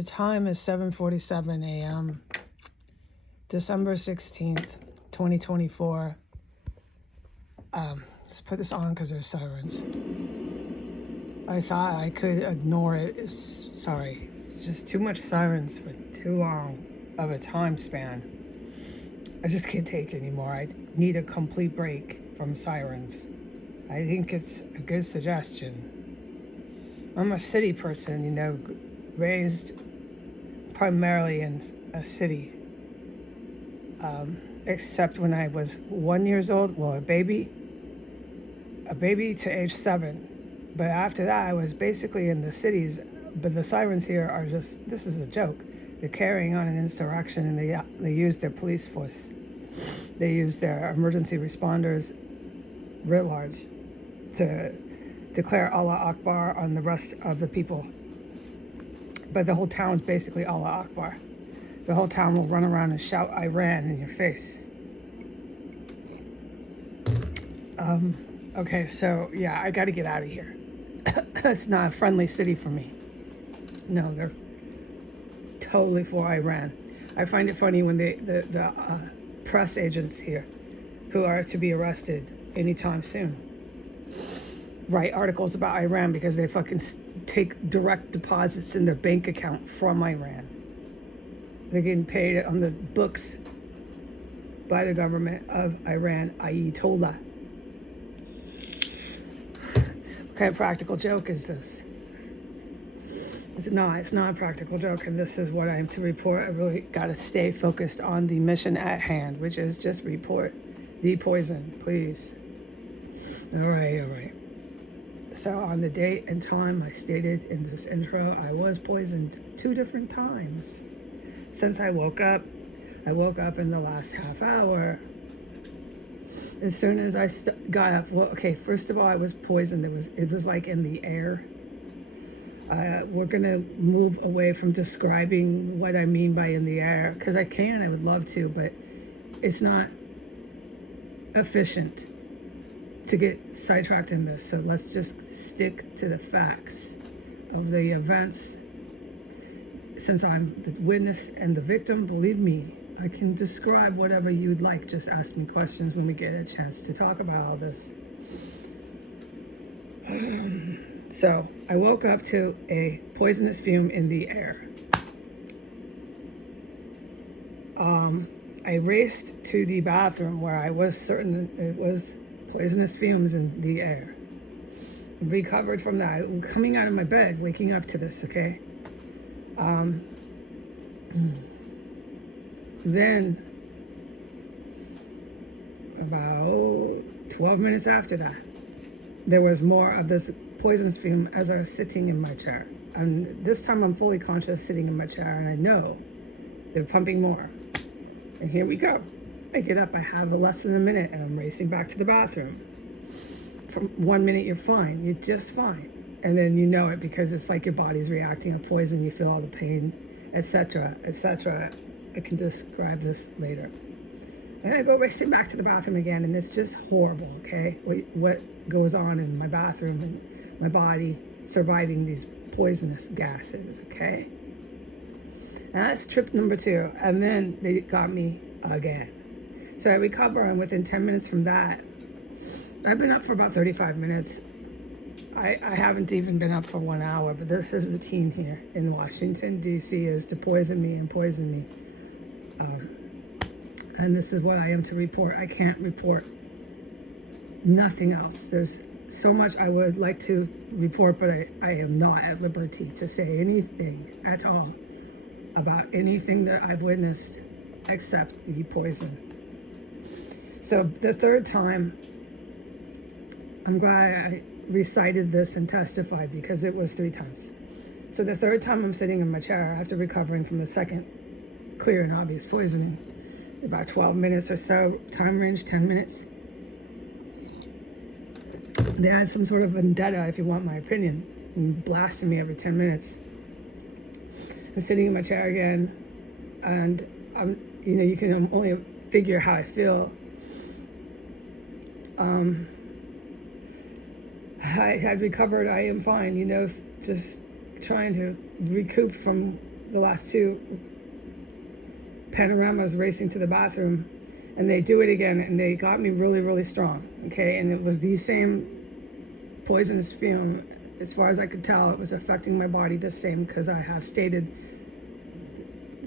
The time is 7:47 a.m. December 16th, 2024. Let's put this on because there's sirens. I thought I could ignore it. Sorry. It's just too much sirens for too long of a time span. I just can't take it anymore. I need a complete break from sirens. I think it's a good suggestion. I'm a city person, raised primarily in a city. Except when I was 1 year old, well, a baby to age 7. But after that, I was basically in the cities. But the sirens here are just, this is a joke. They're carrying on an insurrection, and they use their police force. They use their emergency responders writ large to declare Allah Akbar on the rest of the people. But the whole town is basically Allah Akbar. The whole town will run around and shout Iran in your face. Okay, so yeah, I got to get out of here. It's not a friendly city for me. No, they're totally for Iran. I find it funny when the press agents here, who are to be arrested anytime soon, write articles about Iran because they fucking take direct deposits in their bank account from Iran. They're getting paid on the books by the government of Iran, Ayatollah. What kind of practical joke is this? It's not a practical joke, and this is what I'm to report. I really got to stay focused on the mission at hand, which is just report the poison, please. All right. So on the date and time I stated in this intro, I was poisoned 2 different times. Since I woke up in the last half hour. As soon as I got up, first of all, I was poisoned. It was like in the air. We're gonna move away from describing what I mean by in the air, because I would love to, but it's not efficient to get sidetracked in this. So let's just stick to the facts of the events. Since I'm the witness and the victim, believe me, I can describe whatever you'd like. Just ask me questions when we get a chance to talk about all this. So I woke up to a poisonous fume in the air. I raced to the bathroom where I was certain it was poisonous fumes in the air. Recovered from that. I'm coming out of my bed, waking up to this, okay? Then, about 12 minutes after that, there was more of this poisonous fume as I was sitting in my chair. And this time I'm fully conscious sitting in my chair, and I know they're pumping more. And here we go. I get up, I have less than a minute, and I'm racing back to the bathroom. From 1 minute, you're fine. You're just fine. And then you know it because it's like your body's reacting to poison. You feel all the pain, etc., etc. I can describe this later. And I go racing back to the bathroom again, and it's just horrible, okay? What goes on in my bathroom and my body surviving these poisonous gases, okay? And that's trip number 2. And then they got me again. So I recover, and within 10 minutes from that, I've been up for about 35 minutes. I haven't even been up for 1 hour, but this is routine here in Washington, D.C., is to poison me. And this is what I am to report. I can't report nothing else. There's so much I would like to report, but I am not at liberty to say anything at all about anything that I've witnessed except the poison. So the 3rd time, I'm glad I recited this and testified, because it was 3 times. So the 3rd time I'm sitting in my chair after recovering from the 2nd clear and obvious poisoning, about 12 minutes or so, time range 10 minutes. They had some sort of vendetta, if you want my opinion, and blasting me every 10 minutes. I'm sitting in my chair again, and you can only figure how I feel. I had recovered. I am fine, just trying to recoup from the last two panoramas racing to the bathroom, and they do it again, and they got me really, really strong. Okay, and it was the same poisonous fume. As far as I could tell, it was affecting my body the same, because I have stated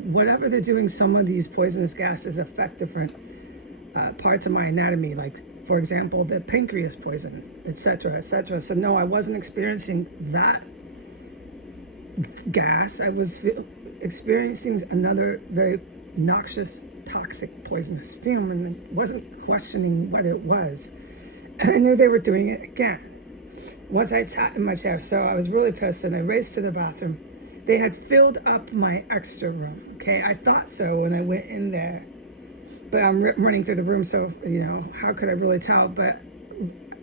whatever they're doing, some of these poisonous gases affect different parts of my anatomy, like, for example, the pancreas poison, etc., etc. So no, I wasn't experiencing that gas. I was experiencing another very noxious, toxic, poisonous fume, and I wasn't questioning what it was. And I knew they were doing it again once I sat in my chair. So I was really pissed, and I raced to the bathroom. They had filled up my extra room. Okay, I thought so when I went in there, but I'm running through the room, so how could I really tell? But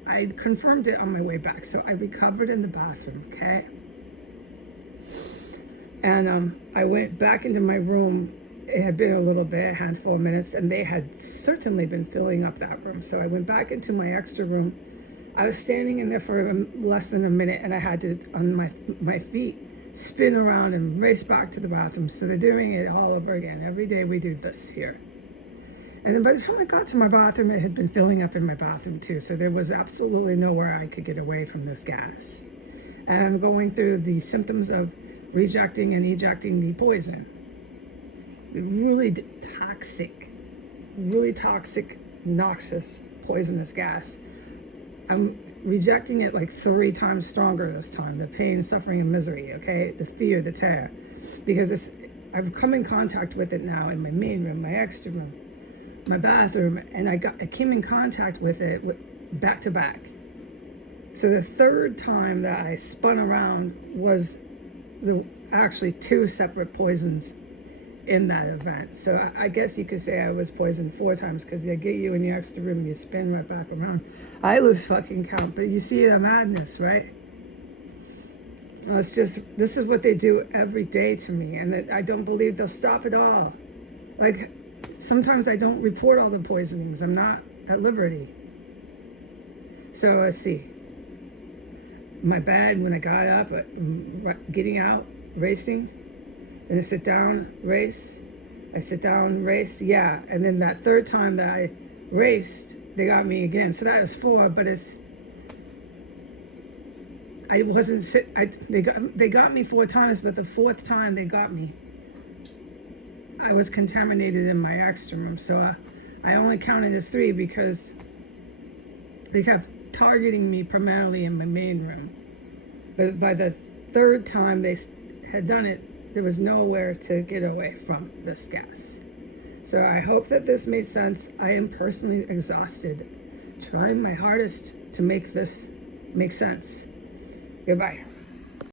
I confirmed it on my way back. So I recovered in the bathroom. Okay, and I went back into my room. It had been a little bit, a handful of minutes, and they had certainly been filling up that room. So I went back into my extra room. I was standing in there for less than a minute, and I had to, on my feet, spin around and race back to the bathroom. So they're doing it all over again. Every day we do this here. And then by the time I got to my bathroom, it had been filling up in my bathroom too. So there was absolutely nowhere I could get away from this gas. And I'm going through the symptoms of rejecting and ejecting the poison. Really toxic, noxious, poisonous gas. I'm rejecting it like 3 times stronger this time. The pain, suffering, and misery, okay? The fear, the terror. Because I've come in contact with it now in my main room, my extra room, my bathroom, and I came in contact with it back to back. So the third time that I spun around was actually 2 separate poisons in that event. So I guess you could say I was poisoned 4 times, because they get you in the extra room and you spin right back around. I lose fucking count, but you see the madness, right? It's just, this is what they do every day to me, and I don't believe they'll stop it all. Like, sometimes I don't report all the poisonings. I'm not at liberty. So let's see. My bed, when I got up, getting out, racing, and I sit down, race. I sit down, race, yeah. And then that third time that I raced, they got me again. So that was 4, but they got me 4 times, but the 4th time they got me, I was contaminated in my extra room. So I only counted as 3 because they kept targeting me primarily in my main room. But by the 3rd time they had done it, there was nowhere to get away from this gas. So I hope that this made sense. I am personally exhausted, trying my hardest to make this make sense. Goodbye.